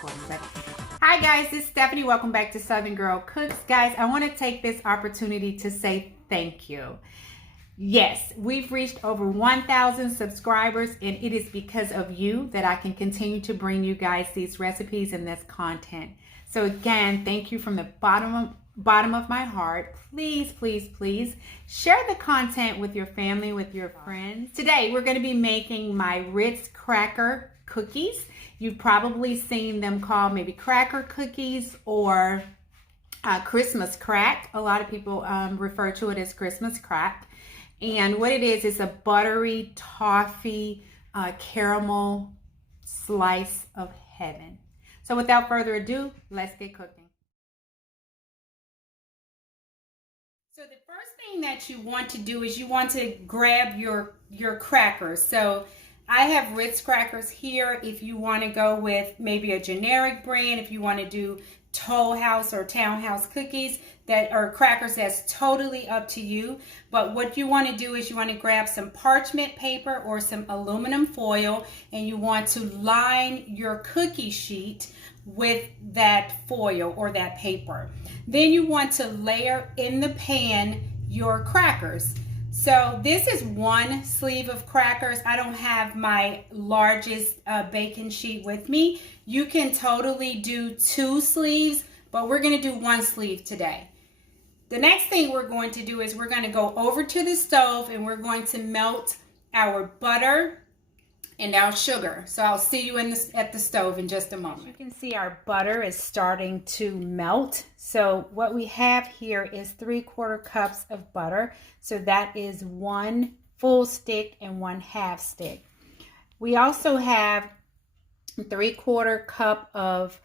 recording, but hi guys, this is Stephanie. Welcome back to Southern Girl Cooks. Guys, I want to take this opportunity to say thank you. Yes, we've reached over 1,000 subscribers, and it is because of you that I can continue to bring you guys these recipes and this content. So again, thank you from the bottom of my heart. Please, please, please share the content with your family, with your friends. Today, we're going to be making my Ritz cracker cookies. You've probably seen them called maybe cracker cookies or Christmas crack. A lot of people refer to it as Christmas crack. And what it is a buttery toffee caramel slice of heaven. So without further ado, let's get cooking. So the first thing that you want to do is you want to grab your crackers. So I have Ritz crackers here. If you want to go with maybe a generic brand, if you want to do Toll House or Townhouse cookies that are crackers, that's totally up to you. But what you want to do is you want to grab some parchment paper or some aluminum foil, and you want to line your cookie sheet with that foil or that paper. Then you want to layer in the pan your crackers. So this is one sleeve of crackers. I don't have my largest bacon sheet with me. You can totally do 2 sleeves, but we're going to do 1 sleeve today. The next thing we're going to do is we're going to go over to the stove and we're going to melt our butter and our sugar. So I'll see you at the stove in just a moment. You can see our butter is starting to melt. So what we have here is 3/4 cups of butter. So that is 1 full stick and 1 half stick. We also have 3/4 cup of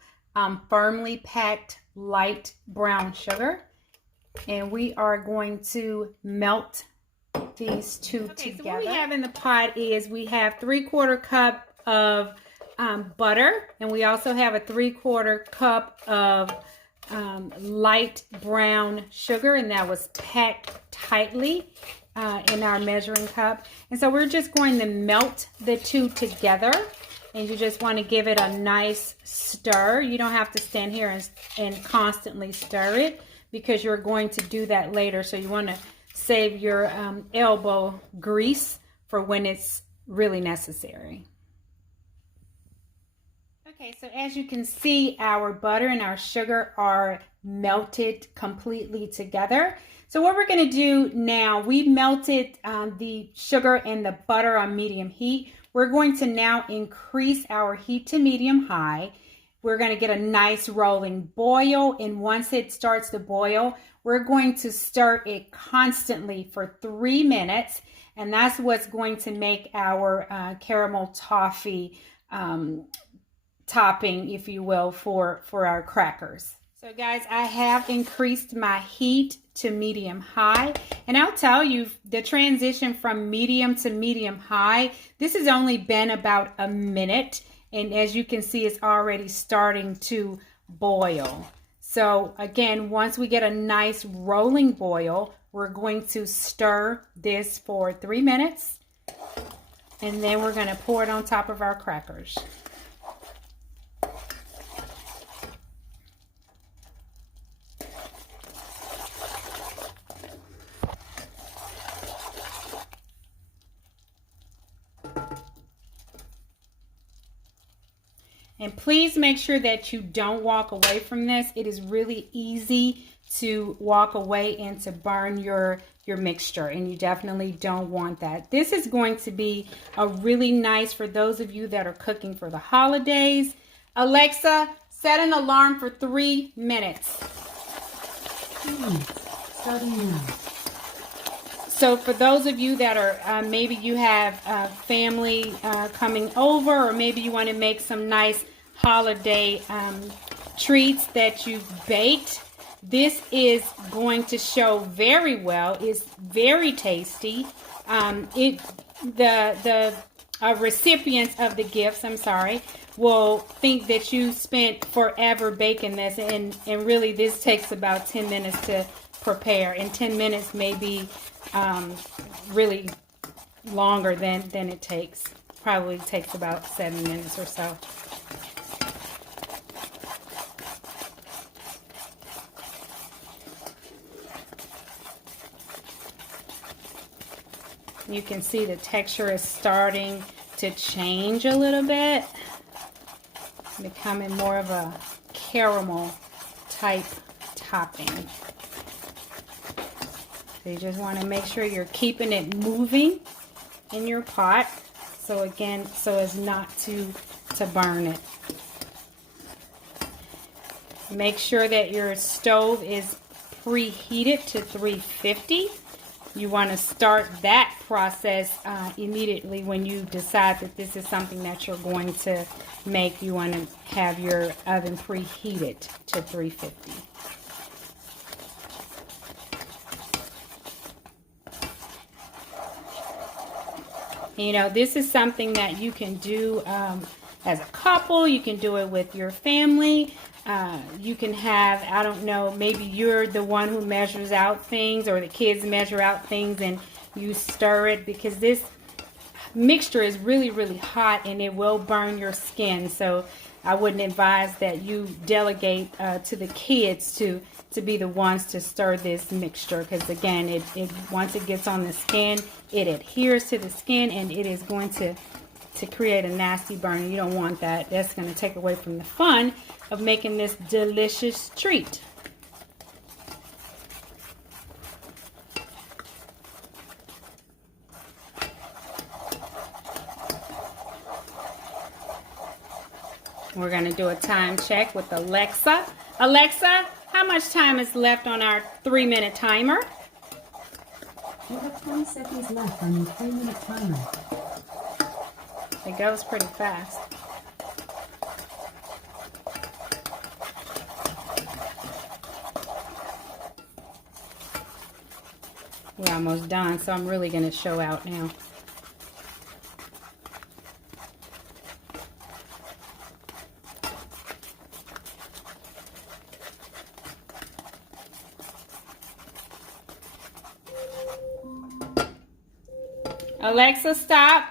firmly packed light brown sugar. And we are going to melt these two together. So what we have in the pot is we have 3/4 cup of butter, and we also have a 3/4 cup of light brown sugar, and that was packed tightly in our measuring cup. And so we're just going to melt the two together, and you just want to give it a nice stir. You don't have to stand here and constantly stir it, because you're going to do that later. So you want to save your elbow grease for when it's really necessary. Okay, so as you can see, our butter and our sugar are melted completely together. So what we're going to do now, we melted the sugar and the butter on medium heat. We're going to now increase our heat to medium high. We're going to get a nice rolling boil, and once it starts to boil, we're going to stir it constantly for 3 minutes, and that's what's going to make our caramel toffee topping, if you will, for our crackers. So guys, I have increased my heat to medium high, and I'll tell you, the transition from medium to medium high, this has only been about a minute. And as you can see, it's already starting to boil. So again, once we get a nice rolling boil, we're going to stir this for 3 minutes. And then we're going to pour it on top of our crackers. And please make sure that you don't walk away from this. It is really easy to walk away and to burn your mixture, and you definitely don't want that. This is going to be a really nice for those of you that are cooking for the holidays. Alexa, set an alarm for 3 minutes. Starting now. So for those of you that are, maybe you have family coming over, or maybe you want to make some nice holiday treats that you've baked, this is going to show very well. It's very tasty. The recipients of the gifts, will think that you spent forever baking this, and really this takes about 10 minutes to prepare, and 10 minutes may be really longer than it takes. Probably takes about 7 minutes or so. You can see the texture is starting to change a little bit, becoming more of a caramel type topping. So you just want to make sure you're keeping it moving in your pot, so again, so as not to burn it. Make sure that your stove is preheated to 350. You want to start that process immediately when you decide that this is something that you're going to make. You want to have your oven preheated to 350. You know, this is something that you can do as a couple. You can do it with your family. You can have, I don't know, maybe you're the one who measures out things, or the kids measure out things, and you stir it, because this mixture is really, really hot and it will burn your skin. So I wouldn't advise that you delegate to the kids to be the ones to stir this mixture, because again, it once it gets on the skin, it adheres to the skin and it is going to create a nasty burn. You don't want that. That's going to take away from the fun of making this delicious treat. We're going to do a time check with Alexa. Alexa, how much time is left on our 3-minute timer? You have 20 seconds left on your 3-minute timer. It goes pretty fast. We're almost done, so I'm really going to show out now. Alexa, stop.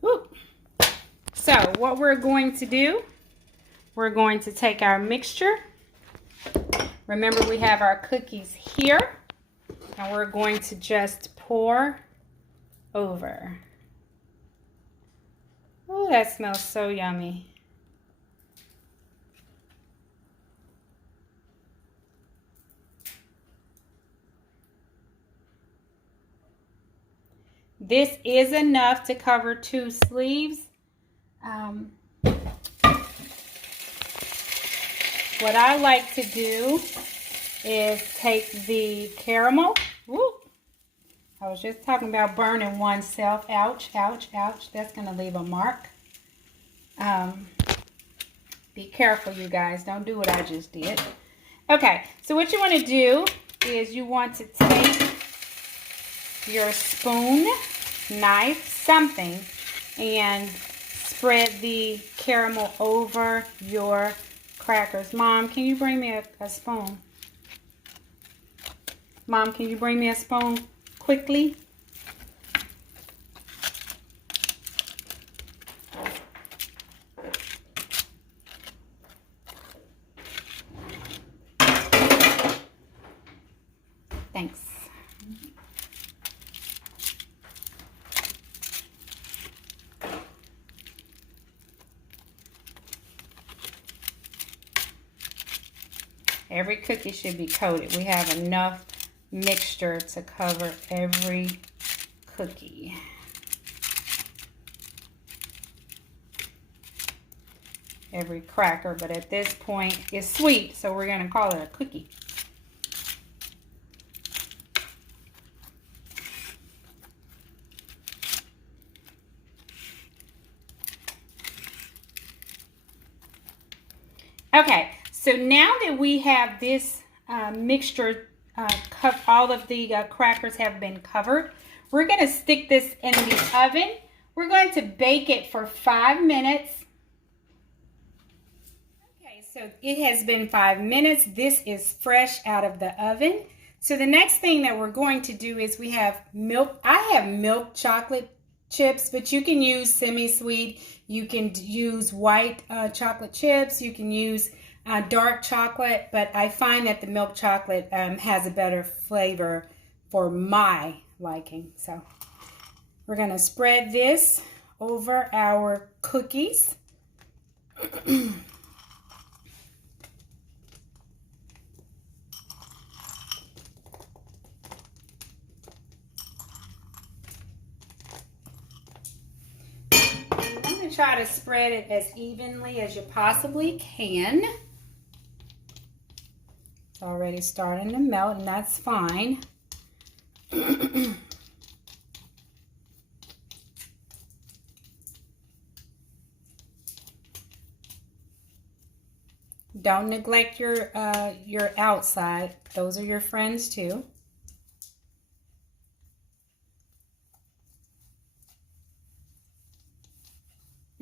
Woo. So what we're going to do, we're going to take our mixture. Remember, we have our cookies here, and we're going to just pour over. Oh, that smells so yummy. This is enough to cover 2 sleeves. What I like to do is take the caramel. Woo! I was just talking about burning oneself. Ouch, ouch, ouch. That's going to leave a mark. Be careful, you guys. Don't do what I just did. Okay, so what you want to do is you want to take your spoon, knife, something, and spread the caramel over your crackers. Mom, can you bring me a spoon? Mom, can you bring me a spoon quickly? Thanks. Every cookie should be coated. We have enough mixture to cover every cookie. Every cracker, but at this point it's sweet, so we're going to call it a cookie. Okay, so now that we have this mixture, all of the crackers have been covered, we're going to stick this in the oven. We're going to bake it for 5 minutes. Okay, so it has been 5 minutes. This is fresh out of the oven. So the next thing that we're going to do is we have milk. I have milk chocolate chips, but you can use semi-sweet. You can use white chocolate chips. You can use dark chocolate, but I find that the milk chocolate has a better flavor for my liking. So we're going to spread this over our cookies. Try to spread it as evenly as you possibly can. It's already starting to melt, and that's fine. Don't neglect your outside. Those are your friends too.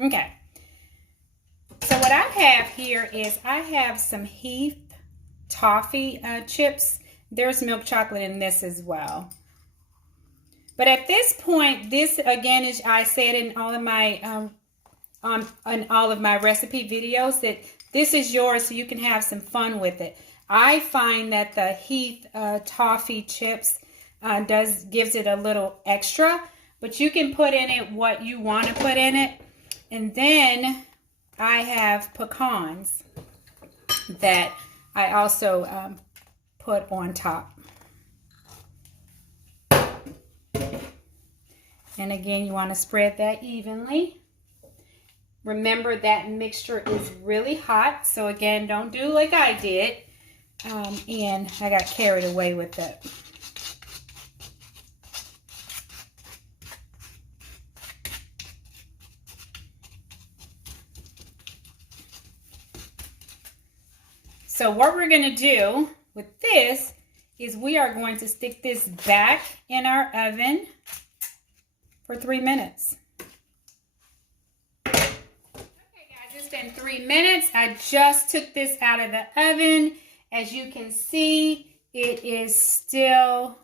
Okay, so what I have here is I have some HEATH toffee chips. There's milk chocolate in this as well. But at this point, this again is, I said in all of my recipe videos, that this is yours so you can have some fun with it. I find that the HEATH toffee chips gives it a little extra, but you can put in it what you want to put in it. And then I have pecans that I also put on top. And again, you want to spread that evenly. Remember that mixture is really hot. So again, don't do like I did. And I got carried away with it. So what we're going to do with this is we are going to stick this back in our oven for 3 minutes. Okay guys, it's been 3 minutes. I just took this out of the oven. As you can see, it is still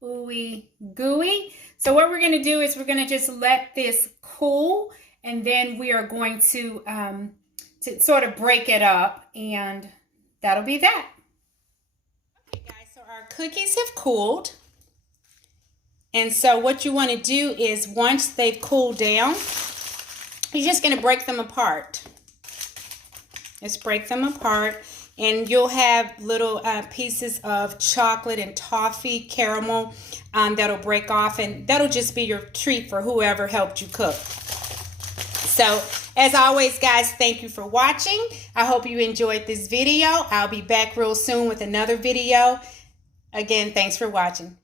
ooey gooey. So what we're going to do is we're going to just let this cool, and then we are going to sort of break it up, and that'll be that. Okay guys, so our cookies have cooled. And so what you want to do is once they've cooled down, you're just going to break them apart. Just break them apart, and you'll have little pieces of chocolate and toffee caramel that'll break off, and that'll just be your treat for whoever helped you cook. So as always, guys, thank you for watching. I hope you enjoyed this video. I'll be back real soon with another video. Again, thanks for watching.